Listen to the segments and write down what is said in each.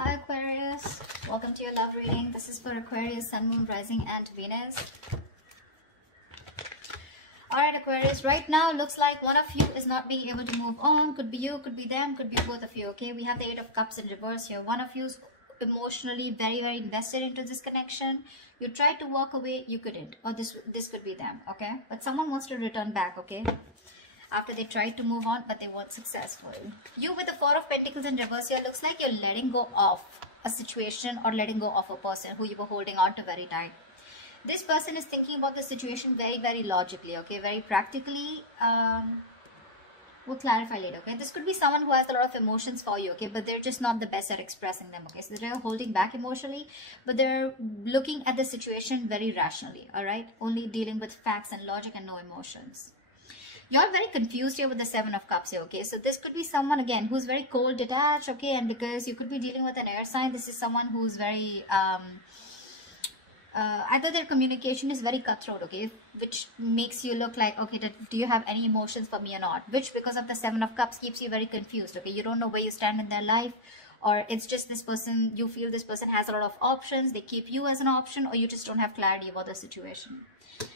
Hi Aquarius, welcome to your love reading. This is for Aquarius, Sun, Moon, Rising and Venus. Alright Aquarius, right now looks like one of you is not being able to move on. Could be you, could be them, could be both of you, okay? We have the Eight of Cups in reverse here. One of you is emotionally very invested into this connection. You tried to walk away, you couldn't. Or this could be them, okay? But someone wants to return back, okay? After they tried to move on, but they weren't successful. You with the Four of Pentacles in reverse here, looks like you're letting go of a situation or letting go of a person who you were holding on to very tight. This person is thinking about the situation very logically, okay, very practically. We'll clarify later, okay? This could be someone who has a lot of emotions for you, okay, but they're just not the best at expressing them, okay? So they're holding back emotionally, but they're looking at the situation very rationally, all right? Only dealing with facts and logic and no emotions. You're very confused here with the Seven of Cups here, okay? So this could be someone, again, who's very cold, detached, okay? And because you could be dealing with an air sign, this is someone who's very, either their communication is very cutthroat, okay? Which makes you look like, okay, do you have any emotions for me or not? Which, because of the Seven of Cups, keeps you very confused, okay? You don't know where you stand in their life. Or it's just this person, you feel this person has a lot of options, they keep you as an option, or you just don't have clarity about the situation.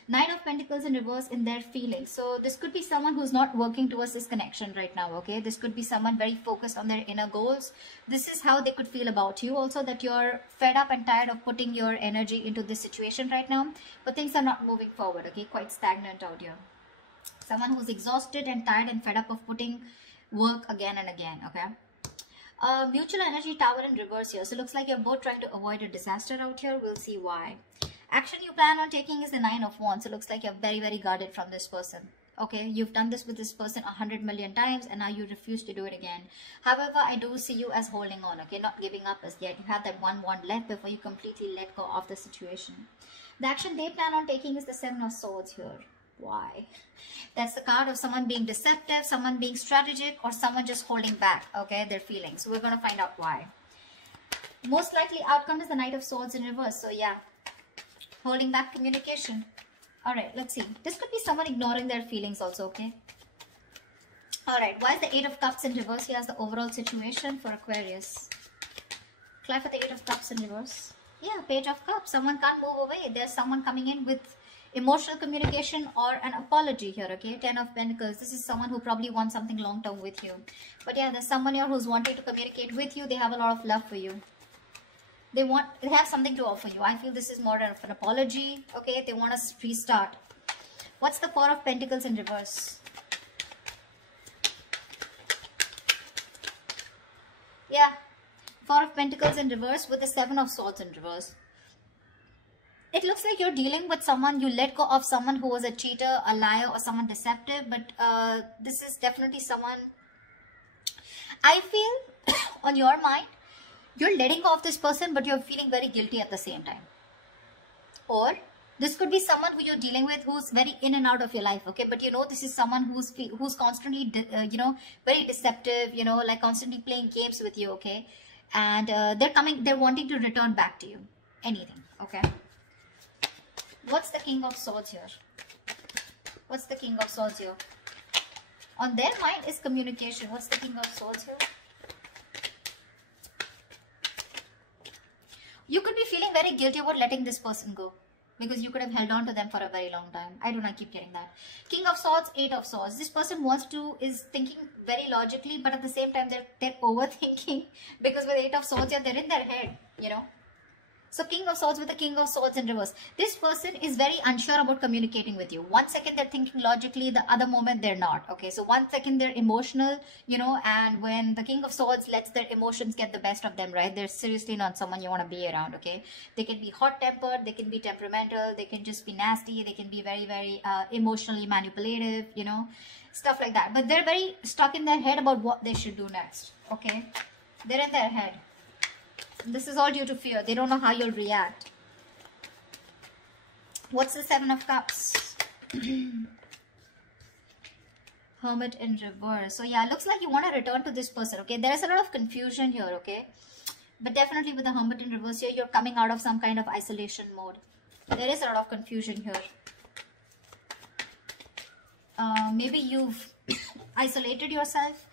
Nine of Pentacles in reverse in their feelings. So this could be someone who's not working towards this connection right now, okay? This could be someone very focused on their inner goals. This is how they could feel about you also, that you're fed up and tired of putting your energy into this situation right now, but things are not moving forward, okay? Quite stagnant out here. Someone who's exhausted and tired and fed up of putting work again and again, okay? Mutual energy tower in reverse here. So it looks like you're both trying to avoid a disaster out here. We'll see why. Action you plan on taking is the Nine of Wands. So it looks like you're very guarded from this person. Okay, you've done this with this person 100 million times and now you refuse to do it again. However, I do see you as holding on, okay, not giving up as yet. You have that one wand left before you completely let go of the situation. The action they plan on taking is the Seven of Swords here. Why? That's the card of someone being deceptive, someone being strategic, or someone just holding back, okay, their feelings. So we're going to find out why. Most likely outcome is the Knight of Swords in reverse. So yeah, holding back communication. Alright, let's see. This could be someone ignoring their feelings also, okay? Alright, why is the Eight of Cups in reverse? Here's the overall situation for Aquarius. Clap for the Eight of Cups in reverse. Yeah, Page of Cups. Someone can't move away. There's someone coming in with emotional communication or an apology here, okay? Ten of Pentacles. This is someone who probably wants something long-term with you. But yeah, there's someone here who's wanting to communicate with you. They have a lot of love for you. They have something to offer you. I feel this is more of an apology, okay? They want to restart. What's the Four of Pentacles in reverse? Yeah, Four of Pentacles in reverse with the Seven of Swords in reverse. It looks like you're dealing with someone, you let go of someone who was a cheater, a liar, or someone deceptive. But this is definitely someone, I feel, on your mind, you're letting go of this person, but you're feeling very guilty at the same time. Or this could be someone who you're dealing with who's very in and out of your life, okay? But you know, this is someone who's constantly, very deceptive, like constantly playing games with you, okay? And they're wanting to return back to you. Anything, okay? What's the King of Swords here? What's the King of Swords here? On their mind is communication. What's the King of Swords here? You could be feeling very guilty about letting this person go, because you could have held on to them for a very long time. I don't know, I keep getting that. King of Swords, Eight of Swords. This person is thinking very logically, but at the same time, they're overthinking, because with Eight of Swords, they're in their head, So King of Swords with the King of Swords in reverse. This person is very unsure about communicating with you. One second they're thinking logically, the other moment they're not. Okay, so one second they're emotional, and when the King of Swords lets their emotions get the best of them, right? They're seriously not someone you want to be around, okay? They can be hot-tempered, they can be temperamental, they can just be nasty, they can be very emotionally manipulative, stuff like that. But they're very stuck in their head about what they should do next, okay? They're in their head. This is all due to fear. They don't know how you'll react. What's the Seven of Cups? Hermit in reverse. So yeah, looks like you want to return to this person, okay? There is a lot of confusion here, okay? But definitely with the Hermit in reverse here, you're coming out of some kind of isolation mode. There is a lot of confusion here. Maybe you've isolated yourself.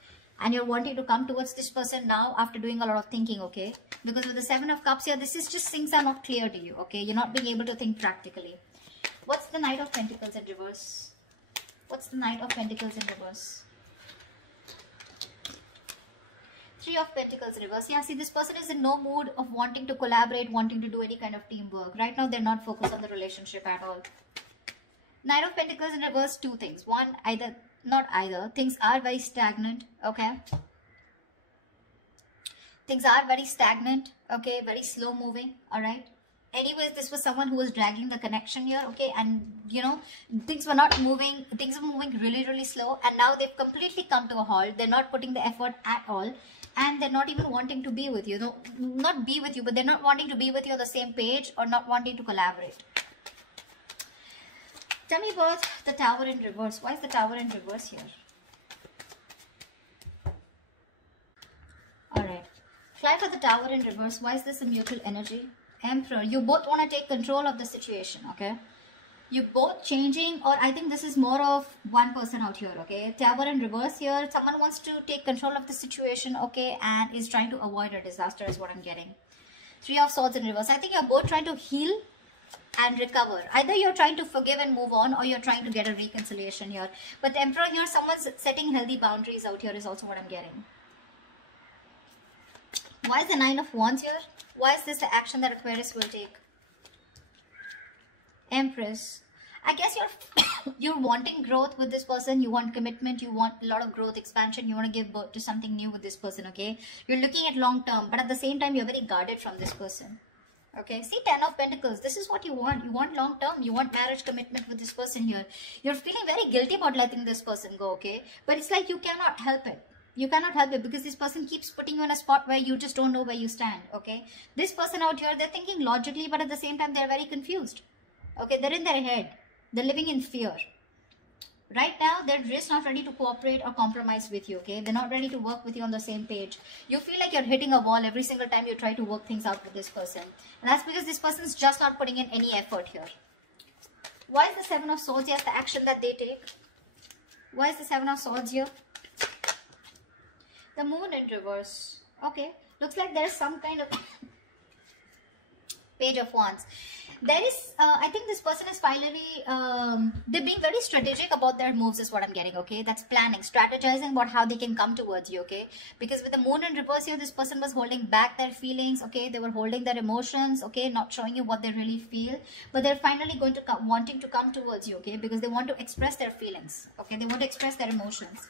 and you're wanting to come towards this person now after doing a lot of thinking, okay? Because with the Seven of Cups here, this is just things are not clear to you, okay? You're not being able to think practically. What's the Knight of Pentacles in reverse? What's the Knight of Pentacles in reverse? Three of Pentacles in reverse. Yeah, see, this person is in no mood of wanting to collaborate, wanting to do any kind of teamwork. Right now, they're not focused on the relationship at all. Knight of Pentacles in reverse, two things. One, things are very stagnant, okay? Things are very stagnant, okay? Very slow moving, all right? Anyways, this was someone who was dragging the connection here, okay? And, you know, things were not moving. Things were moving really, really slow. And now they've completely come to a halt. They're not putting the effort at all. And they're not even wanting to be with you. No, not be with you, but they're not wanting to be with you on the same page or not wanting to collaborate. Tell me about the Tower in reverse. Why is the Tower in reverse here? Alright. Fly for the Tower in reverse. Why is this a mutual energy? Emperor. You both want to take control of the situation, okay? You both changing, or I think this is more of one person out here, okay? Tower in reverse here. Someone wants to take control of the situation, okay? And is trying to avoid a disaster is what I'm getting. Three of Swords in reverse. I think you're both trying to heal and recover. Either you're trying to forgive and move on, or you're trying to get a reconciliation here. But the Emperor here, someone's setting healthy boundaries out here is also what I'm getting. Why is the Nine of Wands here? Why is this the action that Aquarius will take? Empress. I guess you're wanting growth with this person. You want commitment. You want a lot of growth, expansion. You want to give birth to something new with this person, okay? You're looking at long term, but at the same time, you're very guarded from this person. Okay, see, 10 of Pentacles. This is what you want. You want long term. You want marriage commitment with this person here. You're feeling very guilty about letting this person go, okay? But it's like you cannot help it. You cannot help it because this person keeps putting you in a spot where you just don't know where you stand, okay? This person out here, they're thinking logically, but at the same time, they're very confused. Okay, they're in their head. They're living in fear. Right now, they're just not ready to cooperate or compromise with you, okay? They're not ready to work with you on the same page. You feel like you're hitting a wall every single time you try to work things out with this person. And that's because this person's just not putting in any effort here. Why is the Seven of Swords here? The action that they take. Why is the Seven of Swords here? The Moon in reverse. Okay, looks like there's some kind of Page of Wands. There is, I think this person is finally, they're being very strategic about their moves is what I'm getting, okay? That's planning, strategizing about how they can come towards you, okay? Because with the Moon in reverse here, this person was holding back their feelings, okay? They were holding their emotions, okay? Not showing you what they really feel. But they're finally going to come, wanting to come towards you, okay? Because they want to express their feelings, okay? They want to express their emotions.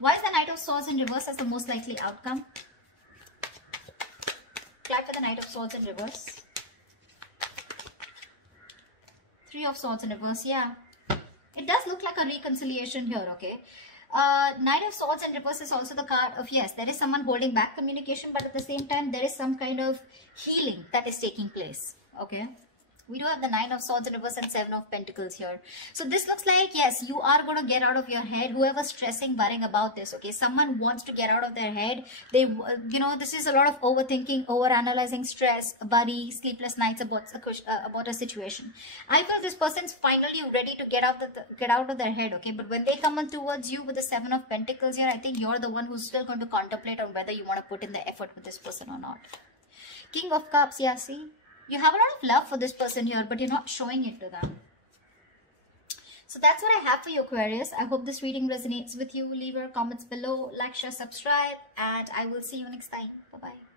Why is the Knight of Swords in reverse as the most likely outcome? Clap for the Knight of Swords in reverse. Three of Swords in reverse, yeah. It does look like a reconciliation here, okay? Knight of Swords in reverse is also the card of, yes, there is someone holding back communication, but at the same time, there is some kind of healing that is taking place, okay? We do have the Nine of Swords in reverse and Seven of Pentacles here. So this looks like, yes, you are going to get out of your head. Whoever's stressing, worrying about this, okay? Someone wants to get out of their head. They, you know, this is a lot of overthinking, overanalyzing, stress, worry, sleepless nights about a situation. I feel this person's finally ready to get out of their head, okay? But when they come on towards you with the Seven of Pentacles here, I think you're the one who's still going to contemplate on whether you want to put in the effort with this person or not. King of Cups, yeah, see? You have a lot of love for this person here, but you're not showing it to them. So that's what I have for you, Aquarius. I hope this reading resonates with you. Leave your comments below, like, share, subscribe, and I will see you next time. Bye-bye.